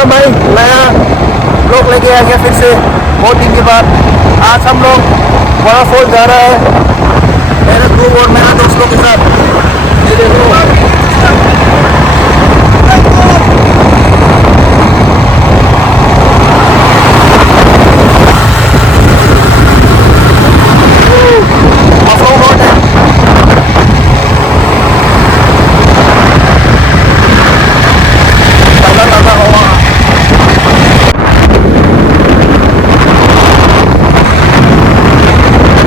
राम भाई, नया लोग लेके आ गया फिर से बहुत दिन के बाद। आज हम लोग वाटरफॉल जा रहा है मेरे ग्रुप और मेरा दोस्तों के साथ। ये देखो ऑफ रोड है। ताज़ा ताज़ा हवा।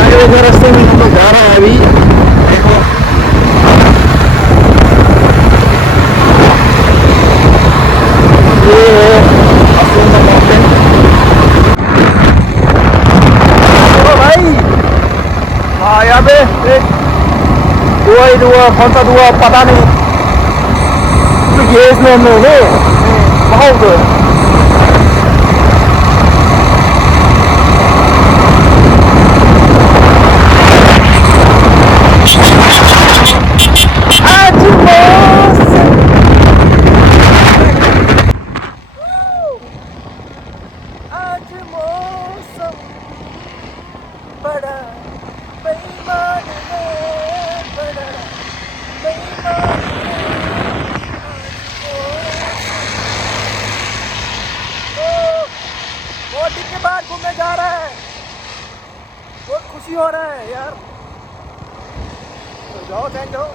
आगे रास्ते में हम लोग जा रहे हैं अभी। देखो ये है अफरोजा माउंटेन। देखो भाई, हाँ यहाँ पे एक धुआं ही धुआं, कौन सा धुआं पता नहीं। तो ये इसमें हम लोग बहुत आज मौसम आज मौसम बड़ा बेईमान है, बड़ा बेईमान है। बहुत दिन के बाद घूमने जा रहा है, बहुत खुशी हो रहा है यार। तो जाओ चैन जाओ।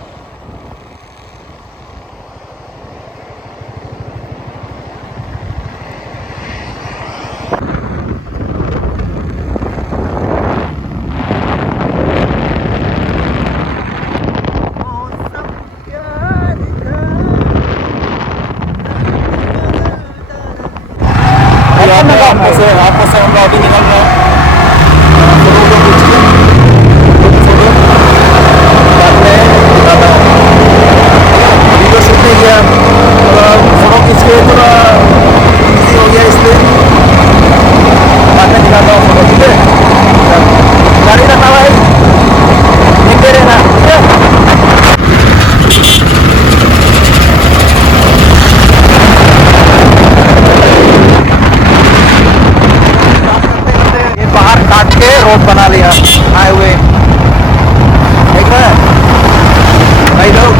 आपको से हम लोग अभी निकल रहे हैं। वीडियो शूट नहीं किया, फोटो खींच के थोड़ा इजी हो गया इसलिए बाद में दिखाता हूँ फोटो। ठीक है, गाड़ी रखा हुआ है, देखते रहना। ठीक है, बाहर काट के रोड बना लिया हाईवे। देख रहे हैं भाई लोग।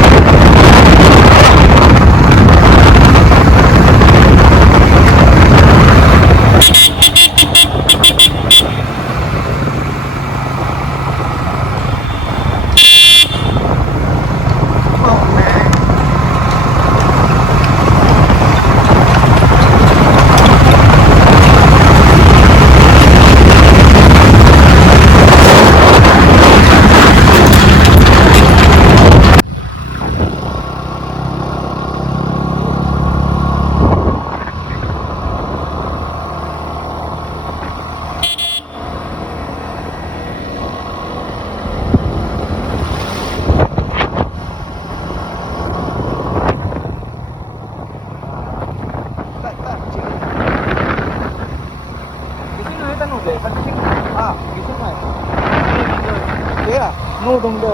नो 동대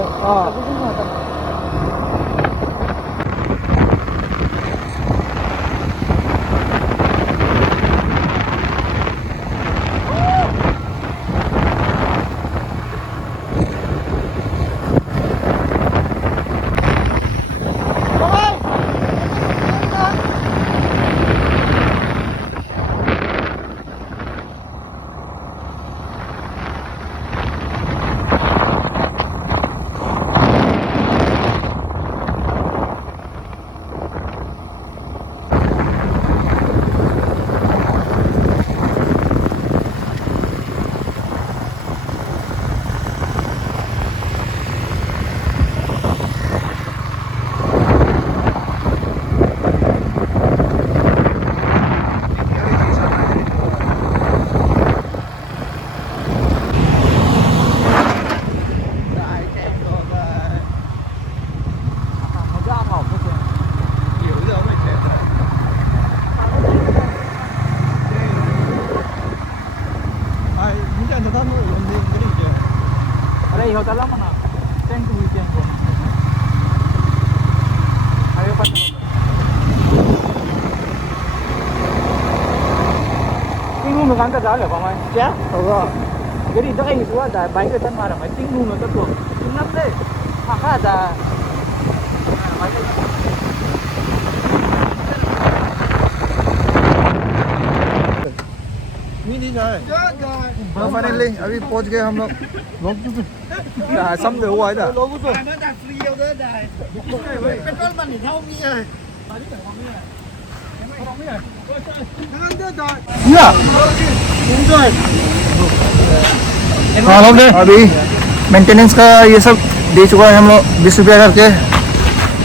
Paman ka dahil, paman. Siya? Oo. Jadi itu kayak gitu ada, baik kan marah, macing nunggu tu. Ingat deh, ada. Finally अभी पहुंच गए हम लोग समझे हुआ है ना अभी मेंटेनेंस का ये सब दे चुका है हम लोग 20 रुपया करके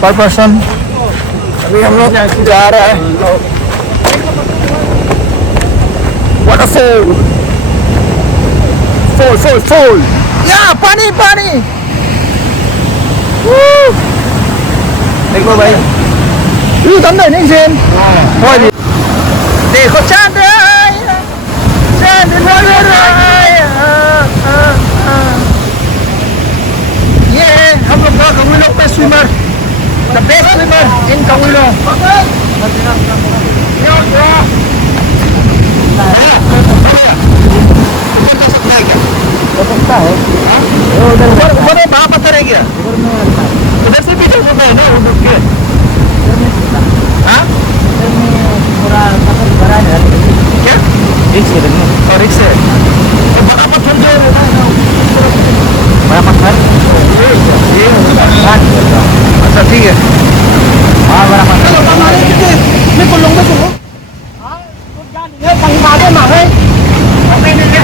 पर पर्सन। अभी हम लोग जा रहा है waterfall fall या पानी पानी देखो भाई यू tắm này नहीं xem thôi thì देखो चांद ये हम लोग का कंगुइलो best swimmer the best swimmer in कंगुइलो सकता है उधर वहाँ पत्थर है क्या उधर से भी होता है ना वो डूब के हाँ पूरा पत्थर भरा है क्या एक से और एक से तो बड़ा पत्थर जो बड़ा पत्थर अच्छा ठीक है हाँ बड़ा पत्थर मैं को लूँगा चलो हाँ तो क्या नहीं है पंग मारे मारे ओके नहीं है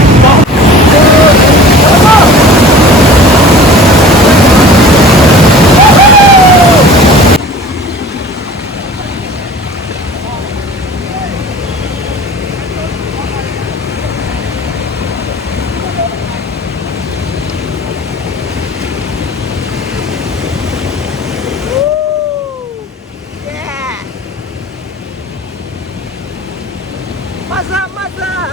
masa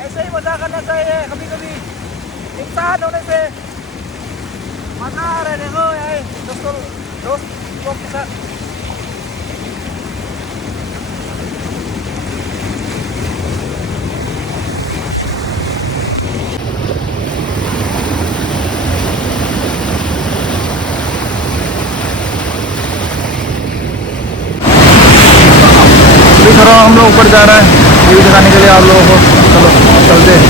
ऐसे ही मजा करना चाहिए कभी कभी इंसान होने से मजा आ रहा है। देखो यार दोस्तों के साथ थोड़ा हम लोग ऊपर जा रहे हैं व्यू दिखाने के लिए आप लोगों को। चलो चलते हैं।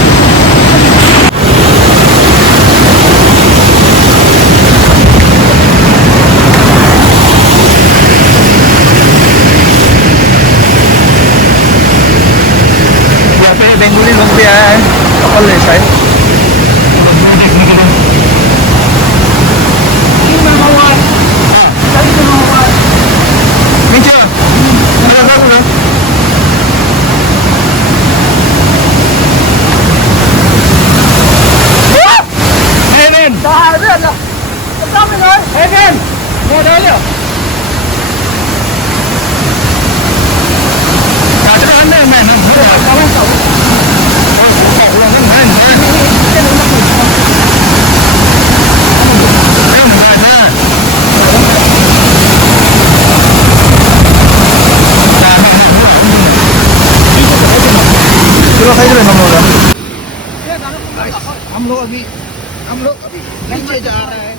यहाँ पे बेंगुली लोग भी आया है कपल है शायद। हम लोग अभी नीचे जा रहे हैं।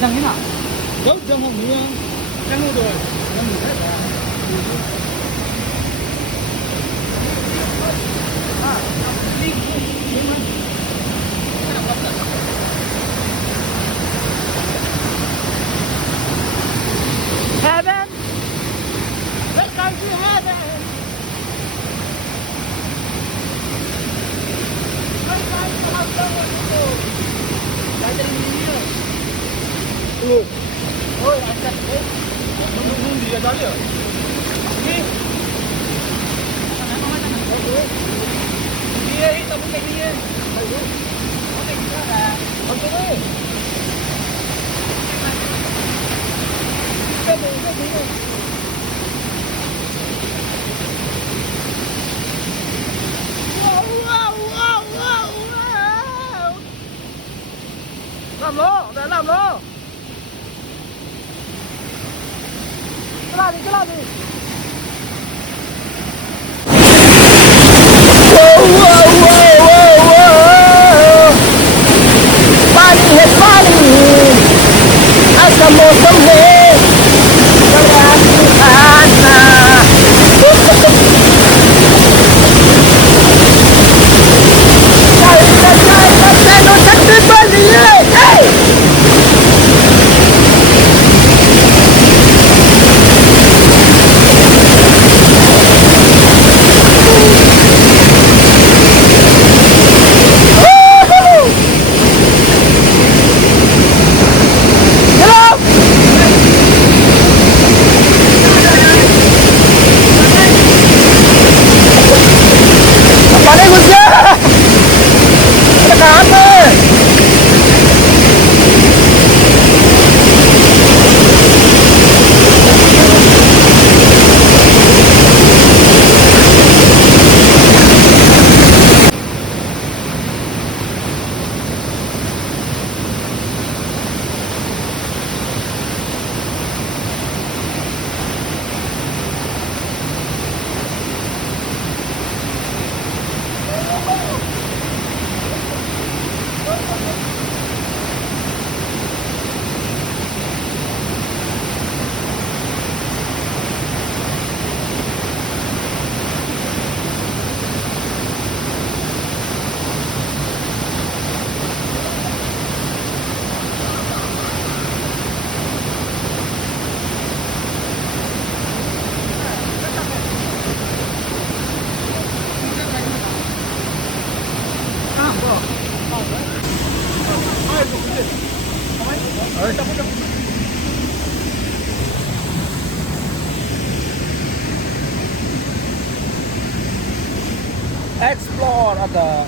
जंग ना जंग heaven, welcome to heaven. Ôi, anh chặt đấy. Không gì ở đó nhỉ? Đi. Đi, tao muốn đi. Mày đi. Có đi ra. Không có đi. Cái gì? Làm lô, để làm lô. Cái làm gì? पानी है पानी ऐसा मौसम है बड़ा सुहाना चलो छत्ती बलिए Explore ada.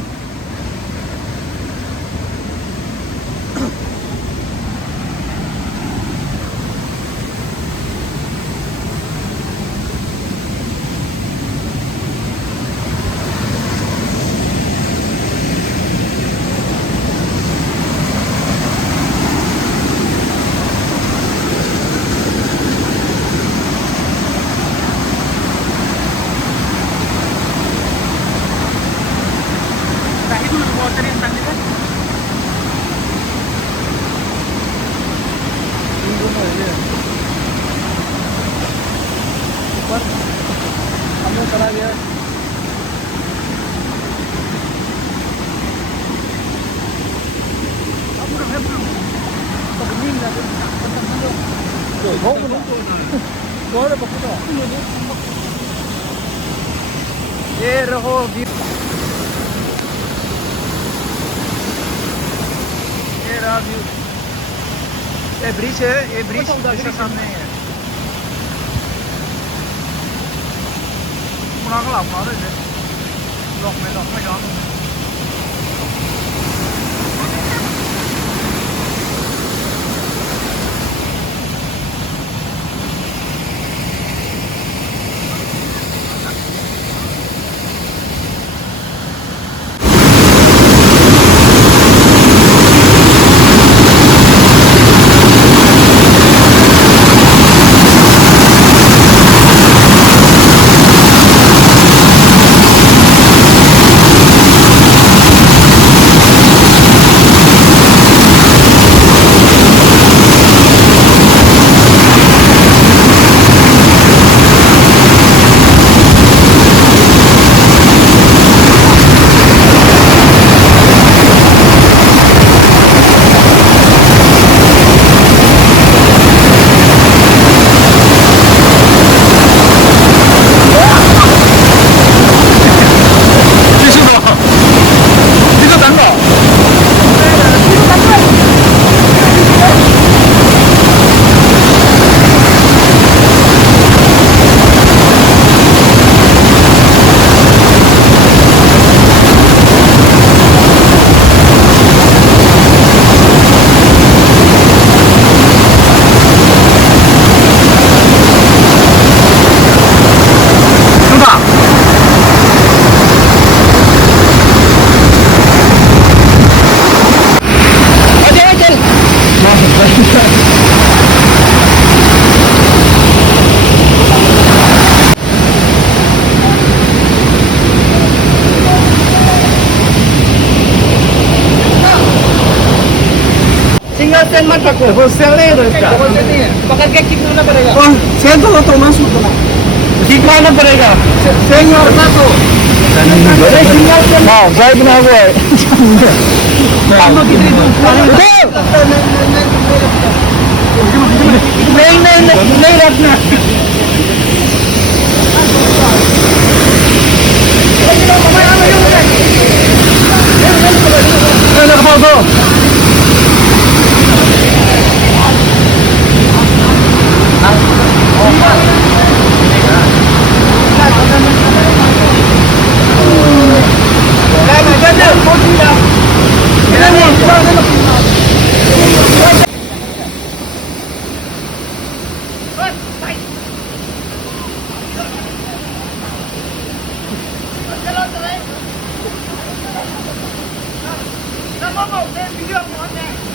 चला गया ये रहो ये रहा व्यू ये ब्रिज है ये ब्रिज के सामने है पुराना का लाभ मारे थे लॉक में जाओ वो सेल नहीं है इसका। पकड़ के किक करना पड़ेगा। सेल तो मैं सूट ना किक मारना पड़ेगा। सेल और ना तो हाँ ड्राइव बना हुआ है। नहीं रखना।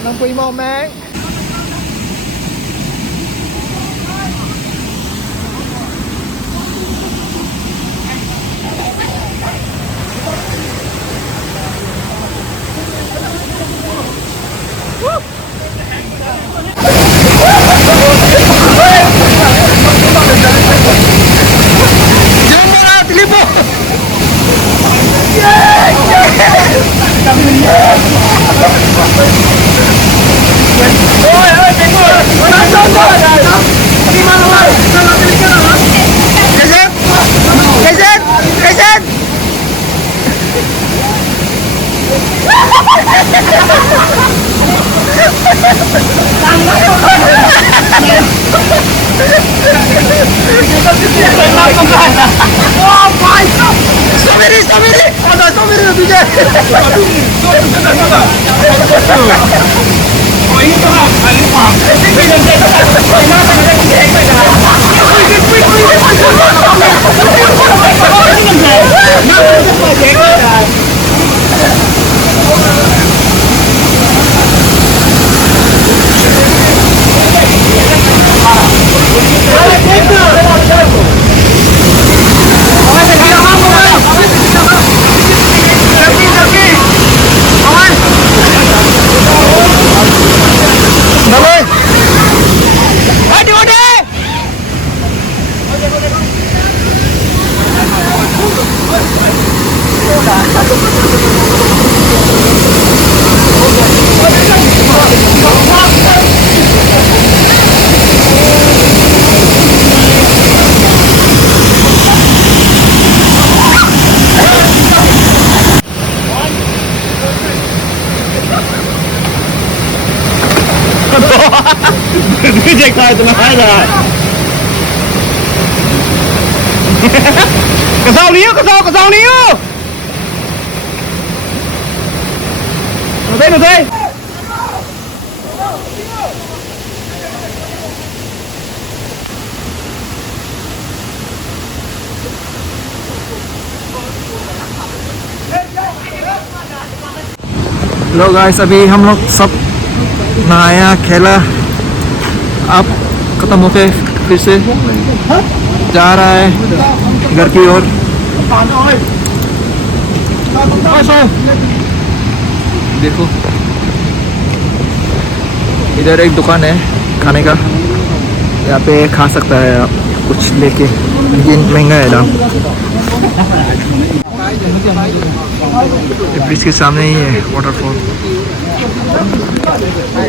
Nông quy mô mang देखा है इतना है रहा है। कसाव नहीं हो, कसाव नहीं हो। बताइए लो गाइस, अभी हम लोग सब नहाया खेला, अब खत्म होके फिर से जा रहा है घर की ओर। देखो इधर एक दुकान है खाने का, यहाँ पे खा सकता है आप कुछ लेके, लेकिन महंगा है दाम। ब्रिज के सामने ही है वाटरफॉल।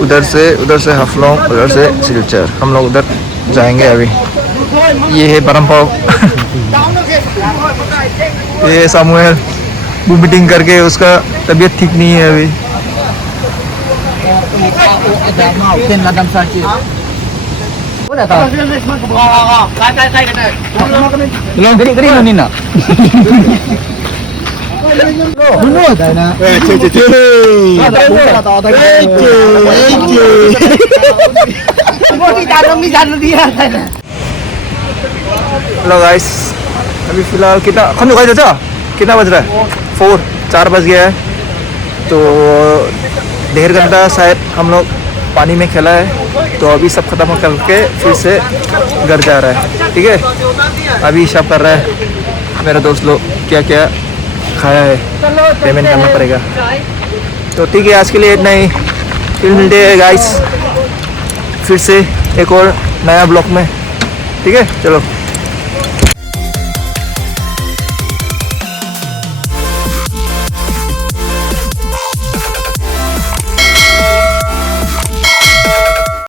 उधर से हफलोंग, उधर से सिलचर। हम लोग उधर जाएंगे अभी। ये है बरमपाव। ये सामुएल वोमिटिंग करके उसका तबीयत ठीक नहीं है अभी। हेलो गाइस, अभी फिलहाल कितना बज रहा है? 4 बज गया है। तो 1.5 घंटा शायद हम लोग पानी में खेला है। तो अभी सब खत्म करके फिर से घर जा रहा है। ठीक है, अभी हिसाब कर रहा है मेरे दोस्त लोग क्या क्या खाया है, पेमेंट करना पड़ेगा। तो ठीक है, आज के लिए इतना ही। फिर मिलते हैं गाइस फिर से एक और नया ब्लॉग में, ठीक है, चलो।